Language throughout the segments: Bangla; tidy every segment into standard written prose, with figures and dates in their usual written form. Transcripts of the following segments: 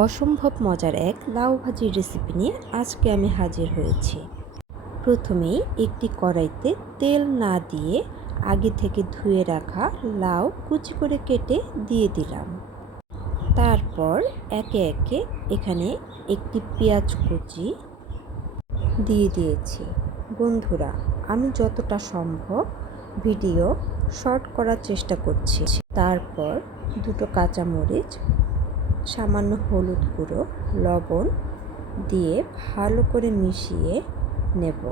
অসম্ভব মজার এক লাউ ভাজির রেসিপি নিয়ে আজকে আমি হাজির হয়েছি। প্রথমেই একটি কড়াইতে তেল না দিয়ে আগে থেকে ধুয়ে রাখা লাউ কুচি করে কেটে দিয়ে দিলাম। তারপর একে একে এখানে একটি পেঁয়াজ কুচি দিয়ে দিয়েছি। বন্ধুরা, আমি যতটা সম্ভব ভিডিও শর্ট করার চেষ্টা করছি। তারপর দুটো কাঁচামরিচ, সামান্য হলুদ গুঁড়ো, লবণ দিয়ে ভালো করে মিশিয়ে নেব।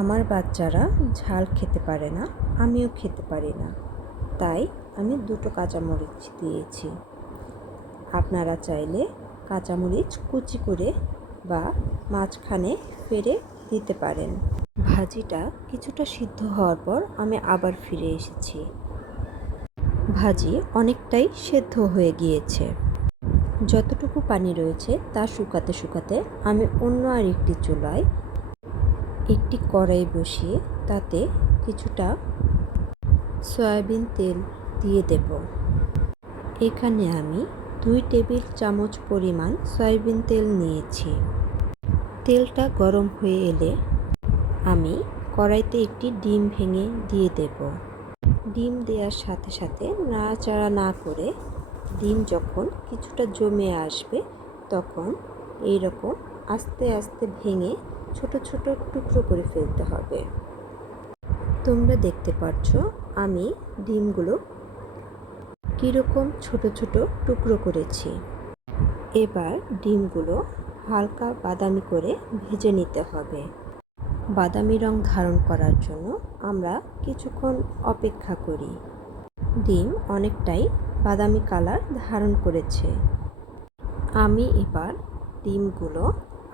আমার বাচ্চারা ঝাল খেতে পারে না, আমিও খেতে পারি না, তাই আমি দুটো কাঁচামরিচ দিয়েছি। আপনারা চাইলে কাঁচামরিচ কুচি করে বা মাঝখানে ফেলে দিতে পারেন। ভাজিটা কিছুটা সিদ্ধ হওয়ার পর আমি আবার ফিরে এসেছি। ভাজি অনেকটাই সেদ্ধ হয়ে গিয়েছে। যতটুকু পানি রয়েছে তা শুকাতে শুকাতে আমি অন্য আরেকটি চুলায় একটি কড়াই বসিয়ে তাতে কিছুটা সয়াবিন তেল দিয়ে দেব। এখানে আমি 2 টেবিল চামচ পরিমাণ সয়াবিন তেল নিয়েছি। তেলটা গরম হয়ে এলে আমি কড়াইতে একটি ডিম ভেঙে দিয়ে দেব। ডিম দেওয়ার সাথে সাথে নাড়াচাড়া না করে ডিম যখন কিছুটা জমে আসবে তখন এই রকম আস্তে আস্তে ভেঙে ছোট ছোট টুকরো করে ফেলতে হবে। তোমরা দেখতে পাচ্ছ আমি ডিমগুলো কীরকম ছোট ছোট টুকরো করেছি। এবার ডিমগুলো হালকা বাদামি করে ভেজে নিতে হবে। বাদামি রং ধারণ করার জন্য আমরা কিছুক্ষণ অপেক্ষা করি। ডিম অনেকটাই বাদামি কালার ধারণ করেছে। আমি এবার ডিমগুলো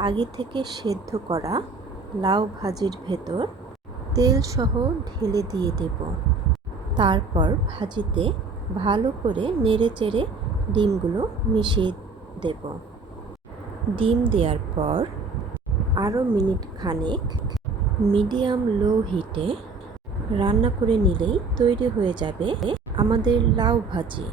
আগে থেকে সেদ্ধ করা লাউ ভাজির ভেতর তেল সহ ঢেলে দিয়ে দেব। তারপর ভাজিতে ভালো করে নেড়েচেড়ে ডিমগুলো মিশিয়ে দেব। ডিম দেওয়ার পর আরও মিনিট খানেক মিডিয়াম লো হিটে রান্না করে নিলেই তৈরি হয়ে যাবে আমাদের লাউ ভাজি।